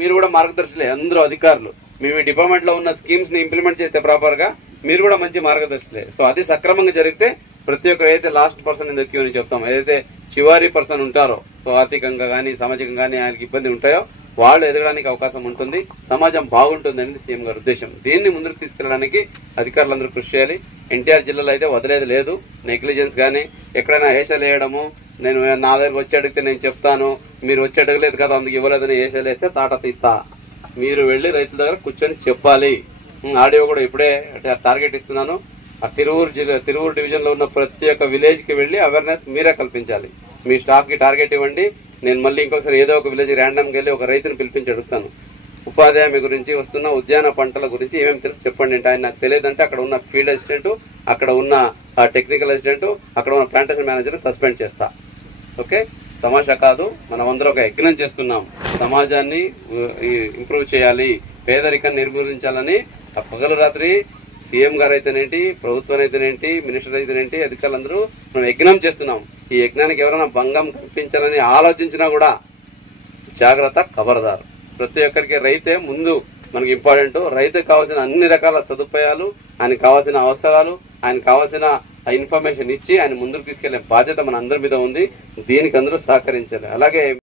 మీరు కూడా మార్గదర్శులే, అందరూ అధికారులు. మీ డిపార్ట్మెంట్ లో ఉన్న స్కీమ్స్ ని ఇంప్లిమెంట్ చేస్తే ప్రాపర్ గా మీరు కూడా మంచి మార్గదర్శులే. సో అది సక్రమంగా జరిగితే ప్రతి ఒక్కరు ఏదైతే last person in the queue అని చెప్తాం, ఏదైతే చివరి పర్సన్ ఉంటారో, సో ఆర్థికంగా కానీ సామాజికంగా కానీ ఆయనకి ఇబ్బంది ఉంటాయో వాళ్ళు ఎదగడానికి అవకాశం ఉంటుంది, సమాజం బాగుంటుంది అనేది సీఎం గారి ఉద్దేశం. దీన్ని ముందుకు తీసుకెళ్ళడానికి అధికారులందరూ కృషి చేయాలి. ఎన్టీఆర్ జిల్లాలో అయితే వదిలేదు లేదు. నెగ్లిజెన్స్ కానీ ఎక్కడైనా ఏషాలు వేయడము, నేను నా దగ్గరకు వచ్చి అడిగితే నేను చెప్తాను, మీరు వచ్చి అడగలేదు కదా అందుకు ఇవ్వలేదని ఏషాలు వేస్తే తాట తీస్తా. మీరు వెళ్లి రైతుల దగ్గర కూర్చొని చెప్పాలి. ఆడియో కూడా ఇప్పుడే టార్గెట్ ఇస్తున్నాను. ఆ తిరువూరు డివిజన్ లో ఉన్న ప్రతి ఒక్క విలేజ్ కి వెళ్లి అవేర్నెస్ మీరే కల్పించాలి. మీ స్టాఫ్ కి టార్గెట్ ఇవ్వండి. నేను మళ్ళీ ఇంకొకసారి ఏదో ఒక విలేజ్ ర్యాండమ్ గా వెళ్ళి ఒక రైతుని పిలిపించి అడుగుతాను, ఉపాధి హామీ గురించి, వస్తున్న ఉద్యాన పంటల గురించి ఏమేమి తెలుసు చెప్పండి అంటే ఆయన నాకు తెలియదంటే అక్కడ ఉన్న ఫీల్డ్ అసిస్టెంట్, అక్కడ ఉన్న టెక్నికల్ అసిస్టెంట్, అక్కడ ఉన్న ప్లాంటేషన్ మేనేజర్ సస్పెండ్ చేస్తా. ఓకే, తమాషా కాదు. మనం అందరూ ఒక యజ్ఞం చేస్తున్నాం. సమాజాన్ని ఇంప్రూవ్ చేయాలి, పేదరికాన్ని నిర్మూలించాలని పగలు రాత్రి సీఎం గారు అయితేనేంటి, ప్రభుత్వం అయితేనేంటి, మినిస్టర్ అయితేనేంటి, అధికారులందరూ మనం యజ్ఞం చేస్తున్నాం. ఈ యజ్ఞానికి ఎవరైనా భంగం కల్పించాలని ఆలోచించినా కూడా జాగ్రత్త, ఖబర్దార్. ప్రతి ఒక్కరికి రైతే ముందు మనకి ఇంపార్టెంట్. రైతుకు కావాల్సిన అన్ని రకాల సదుపాయాలు, ఆయనకు కావాల్సిన అవసరాలు, ఆయనకు కావాల్సిన ఇన్ఫర్మేషన్ ఇచ్చి ఆయన ముందుకు తీసుకెళ్లే బాధ్యత మన అందరి మీద ఉంది. దీనికి అందరూ సహకరించాలి. అలాగే